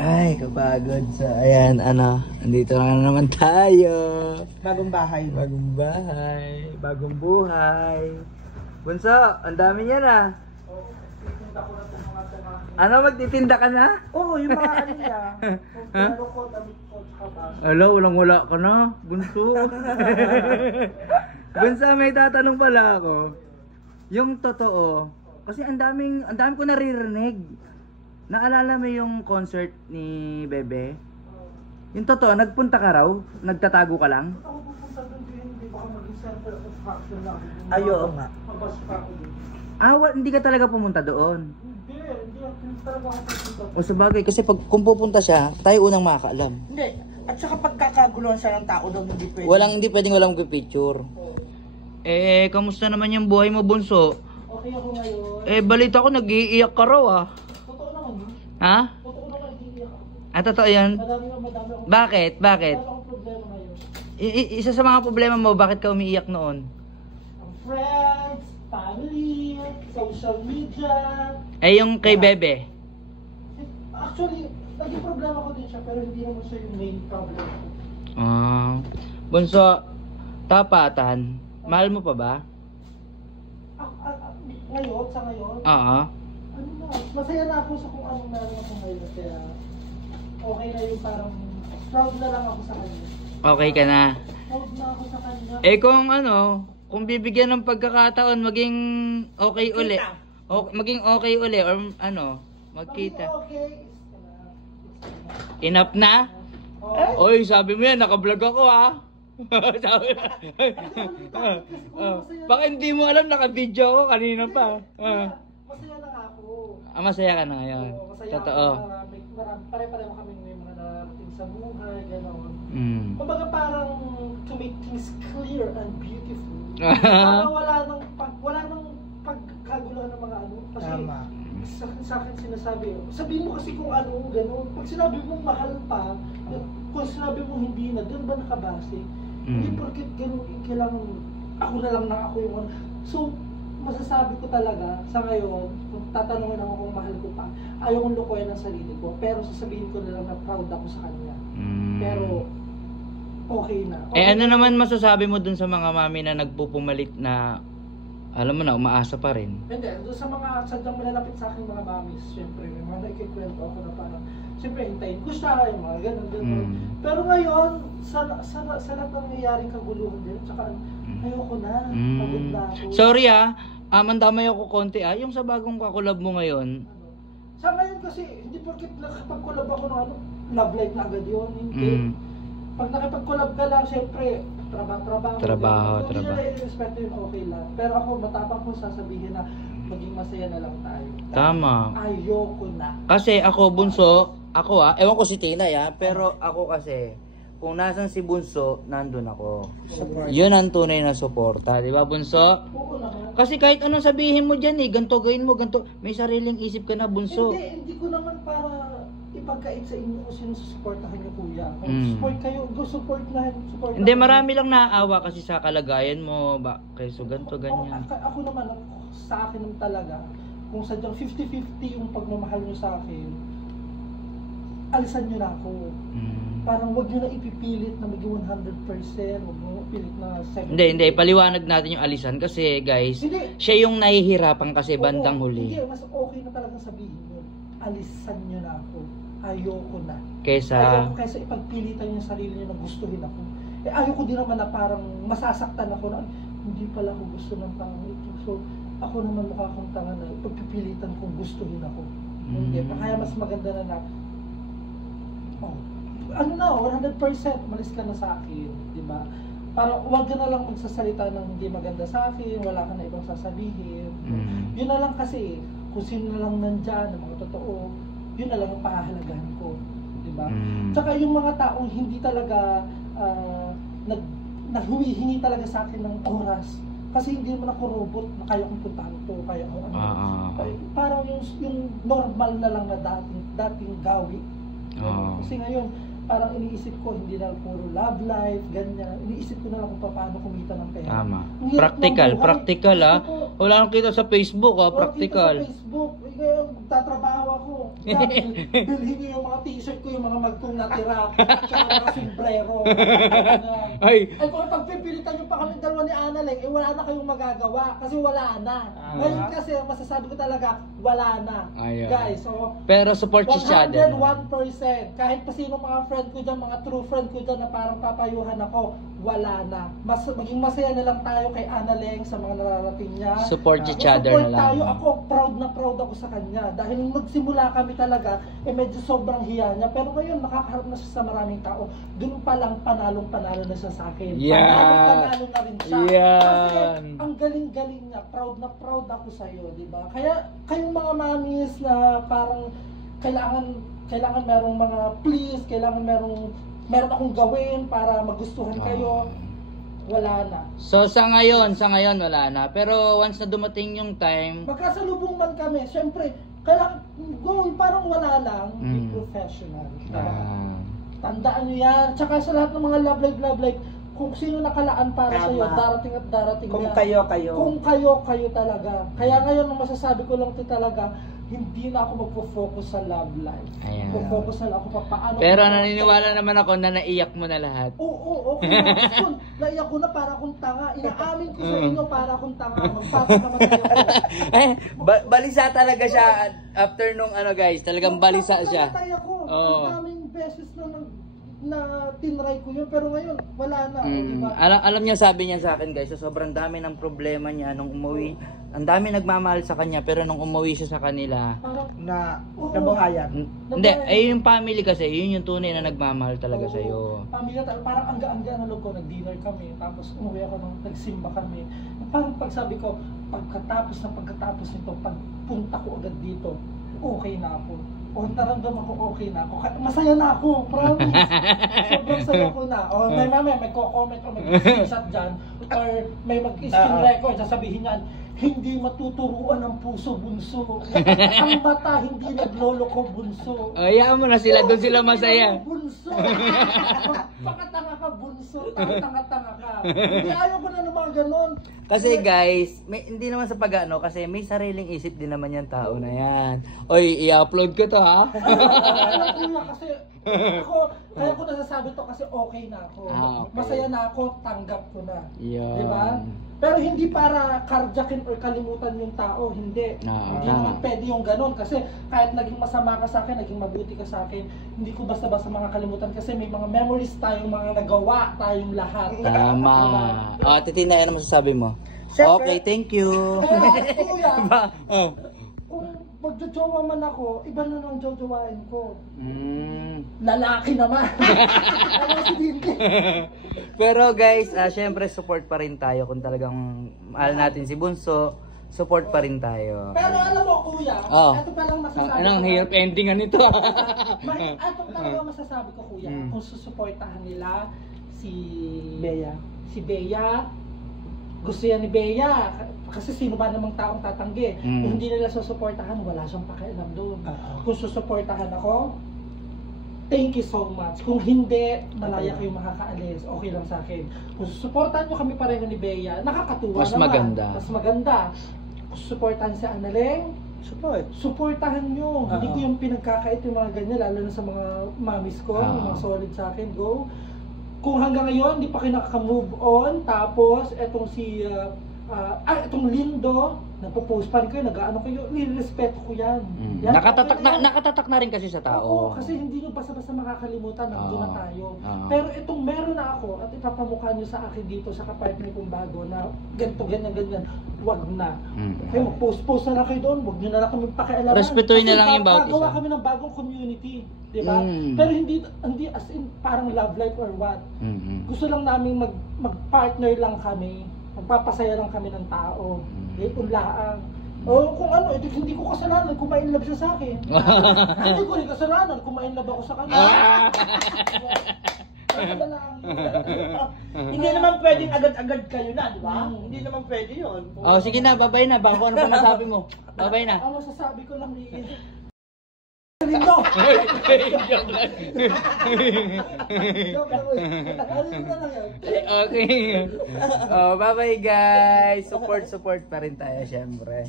Ay, kapagod. So, ayan, andito na naman tayo. Bagong bahay. Bagong bahay, bagong buhay. Bunso, ang dami niya na. Ano, magtitinda ka na? Oo, yung mga ano niya. Ha? Hello, wala ka na, Bunso. Bunso, may tatanong pala ako. Yung totoo, kasi ang dami ko naririnig. Naalala mo yung concert ni Bebe? Yung totoo, nagpunta ka raw? Nagtatago ka lang? Ako pupunta doon din, hindi baka maging center of action lang. Ayoko nga. Mabas pa ako doon. Hindi ka talaga pumunta doon? Hindi talaga ako pupunta doon. O sabagay, kasi kung pupunta siya, tayo unang makakaalam. Hindi. At saka pagkakaguluhan siya ng tao doon, hindi pwede. Hindi pwedeng walang picture. Kamusta naman yung buhay mo, Bunso? Okay ako ngayon. Balita ko, nag-iiyak ka raw ah. Totoo naman yun. Ha? Totoo naman, hindi ako. Totoo yan? Madami ako. Bakit? Madami akong problema ngayon. Isa sa mga problema mo, bakit ka umiiyak noon? Ang friends, family, social media. Yung kay Bebe? Actually, naging problema ko din siya, pero hindi naman siya yung main problem ko. Bunso, tapatan, mahal mo pa ba? Ngayon, sa ngayon? Oo. Ano na, masaya na ako sa kung anong meron ako ngayon, kaya okay na yung parang proud na lang ako sa kanya. Okay ka na? Proud na ako sa kanya. Kung bibigyan ng pagkakataon, maging okay uli. Maging okay uli or magkita. Okay. Enough na? Oy, sabi mo yan, naka-vlog ako ah. Sabi baka hindi mo alam, naka-video ako kanina pa. Masaya lang ako. Masaya ka na ngayon. Masaya Totoo. ako. Pare-pareho kami may mga narating sa buhay, gano'n. Kumbaga parang to make things clear and beautiful. Parang wala nang pagkaguluhan ng mga ano. Kasi sa akin sinasabi, sabihin mo kasi kung ano, gano'n. Pag sinabi mong mahal pa, kung sinabi mong hindi na, doon ba nakabase? Hindi porket gano'n, kailangan ako na lang na ako yung ano. So, masasabi ko talaga, sa ngayon, kung tatanungin ako kung mahal ko pa, ayaw kong lukuhin ang sarili ko, pero sasabihin ko na lang na proud ako sa kanya. Pero, okay na. Ano naman masasabi mo dun sa mga mami na nagpupumalit na, alam mo na, umaasa pa rin? Hindi, doon sa mga sadyang malalapit sa akin mga mamis, syempre, may mga nakikikwento ako na parang, syempre, hintayin ko siya, yung mga ganun. Pero ngayon, sa lahat ng nangyayaring kaguluhan din, tsaka ayoko na, pagod na ako. Sorry mandamay ako konti yung sa bagong kakulab mo ngayon. Sa ngayon kasi, hindi porket nakapag-collab ako ng love life na agad yun, hindi. Pag nakapag-collab ka lang, syempre, trabaho. Kung hindi nila i-respect yun, okay lang. Pero ako, matapang ko sasabihin na maging masaya na lang tayo. Tama. Ayoko na. Kasi ako, Bunso, ewan ko si Tina pero ako kasi, kung nasan si Bunso, nandun ako. Yun ang tunay na suporta, di ba Bunso? Oo naman. Kasi kahit anong sabihin mo dyan ganto gawin mo, ganto, may sariling isip ka na Bunso. Hindi ko naman para ipagkait sa inyo kung sino susuportahan niyo kuya. Kung support kayo, go support na. Hindi, marami lang naaawa kasi sa kalagayan mo, so ganto, ganyan. Ako naman, sa akin naman talaga, kung sadyang 50-50 yung pagmamahal niyo sa akin, alisan niyo na ako. Parang wag niyo na ipipilit na maging 100%, wag niyo pilit na 70%. Hindi, paliwanag natin yung alisan kasi guys, siya yung nahihirapan kasi bandang huli. Hindi, mas okay na talagang sabihin yun. Alisan niyo na ako. Ayoko na. Ayoko kaysa ipagpilitan yung sarili niyo na gustuhin ako. Ayoko din naman na parang masasaktan ako na hindi pala ako gusto ng tao ito. So, ako naman mukha akong tanga na ipagpipilitan kong gustuhin ako. Hindi. Kaya mas maganda na 100%, malis ka na sa akin, di ba? Para wag ka na lang magsasalita ng hindi maganda sa akin, wala ka na ibang sasabihin. Yun na lang kasi, kung sino na lang nandyan, ng mga totoo, yun na lang ang pahahalagahan ko, di ba? Tsaka yung mga taong hindi talaga naghumihingi talaga sa akin ng oras, kasi hindi naman ako robot na kaya kong puntahan to, kaya kung ano. Parang yung normal na lang na dating gawi. Kasi ngayon, parang iniisip ko, hindi na puro love life, ganyan. Iniisip ko na lang kung paano kumita ng pera. Tama. Practical Wala nang kita sa Facebook practical. Kita sa Facebook. Tatrabaho ako. Bilhin niyo yung mga t-shirt ko, yung mga magkong natira, at mga sombrero. Ay, kung pagpipilitan niyo pa kami dalawa ni Annalyn, wala na kayong magagawa kasi wala na. Ngayon kasi masasabi ko talaga, wala na. Guys, so pero support si Chad. 101%. Kahit pa sino mga friend ko dyan, mga true friend ko dyan na parang papayuhan ako, wala na. Maging masaya na lang tayo kay Annalyn sa mga nararating niya. Support each other na lang. Tayo, ako, proud ako sa kanya. Dahil nung nagsimula kami talaga, medyo sobrang hiya niya. Pero ngayon, nakakaharap na siya sa maraming tao. Doon pa lang panalong-panalo na siya sa akin. Panalo na rin siya. Kasi ang galing-galing niya. Proud na proud ako sa'yo, di ba? Kaya, kayong mga mamis na parang kailangan merong mga please, kailangan meron akong gawin para magustuhan kayo. Wala na. So sa ngayon wala na. Pero once na dumating yung time, magkasalubong man kami, syempre, kailangan parang wala lang, be professional. Tandaan niyo yan. Tsaka sa lahat ng mga love life, kung sino nakalaan para sa iyo, darating at darating kung yan. kayo. Kung kayo talaga. Kaya ngayon, ang masasabi ko lang ito talaga, hindi na ako magpo-focus sa love life. Magpo-focus na lang ako paano. Pero naniniwala naman ako na naiyak mo na lahat. Oo. Naiyak ko na para akong tanga. Inaamin ko sa inyo para akong tanga. Magpapakamatay ako. Balisa talaga siya after nung guys. Talagang balisa siya. Magpapakamatay ako. Ang daming beses na tinry ko yun, pero ngayon wala na. Diba? Alam niya, sabi niya sa akin guys, so sobrang dami ng problema niya nung umuwi. Ang dami nagmamahal sa kanya, pero nung umuwi siya sa kanila, nabuhayan. Hindi, yung family kasi, yun yung tunay na nagmamahal talaga sa iyo. Pamilya talaga, parang angga-angga na loob ko, nag-dinner kami, tapos umuwi ako nagsimba kami. Parang pagsabi ko, pagkatapos nito, pagpunta ko agad dito, okay na ako. Naramdaman ko okay na ako. Masaya na ako, promise. Sobrang saya ko na. May comment o mag-screenshot dyan, or may mag-screen record, sasabihin niyan, hindi matuturuan ang puso, bunso. Ang mata, hindi nagloloko, bunso. Hayaan mo na sila, doon sila masaya. Bunso. Pakatanga ka, bunso. Tanga-tanga ka. Hindi, ayaw ko na ng mga ganon. Kasi guys, hindi naman sa pag-ano, kasi may sariling isip din naman yung tao na yan. Oy, i-upload ko to ha? Kasi kaya ko nasasabi to kasi okay na ako. Okay. Masaya na ako, tanggap ko na. Yun. Diba? Pero hindi para carjackin or kalimutan yung tao, hindi. Hindi naman pwede yung ganon kasi kahit naging masama ka sa akin, naging mabuti ka sa akin, hindi ko basta-basta makakalimutan kasi may mga memories tayong mga nagawa tayong lahat. Tama. Diba? Titina, ano masasabi mo? Siyempre. Okay, thank you. Pero kuya, kung magjojowa man ako, iba na nang jojowain ko. Lalaki naman. Pero guys, syempre support pa rin tayo kung talagang mahal natin si Bunso. Support pa rin tayo. Pero alam mo kuya, ito pa lang masasabi ko. Anong hirap endingan nito? Ito talaga masasabi ko kuya, kung susuportahan nila si Bea, gusto yan ni Bea. Kasi sino ba namang taong tatanggi? Kung hindi nila susuportahan, wala siyang pakialam doon. Kung susuportahan ako, thank you so much. Kung hindi, malaya kayong makakaalis, okay lang sa akin. Kung susuportahan nyo kami pareho ni Bea, nakakatuwa Mas naman. maganda. Mas maganda. Kung susuportahan si Annalyn, supportahan nyo. Hindi ko yung pinagkakait yung mga ganyan, lalo na sa mga mamis ko, yung mga solid sa akin, go. Kung hanggang ngayon, hindi pa kayo nakaka-move on, tapos etong itong Lindo, napopost pa rin kayo, nag-ano kayo, nirespeto ko yan. Nakatatak na rin kasi sa tao. Oo, kasi hindi nyo basta-basta makakalimutan, nandun na tayo. Pero itong meron na ako, at ipapamukha nyo sa akin dito, sa kapartner kong bago, na ganito, ganyan, wag na. Kaya mag-post na lang kayo doon, wag nyo na lang kami pakialaman. Respetuhin na lang yung bawat isa. Gagawa kami ng bagong community, di ba? Pero hindi as in parang love life or what. Gusto lang namin mag-partner lang kami, magpapasaya lang kami ng tao. Unlaang. O kung ano, hindi ko kasalanan kung ma-inlove siya sa akin. Hindi ko rin kasalanan kung ma-inlove ako sa kanya. Hindi naman pwedeng agad-agad kayo na, di ba? Hindi naman pwede yun. Sige na, babay na. Baka ano pa masabi mo. Babay na. Ang masasabi ko lang ni Lindo! Okay. Bye-bye guys. Support pa rin tayo syempre.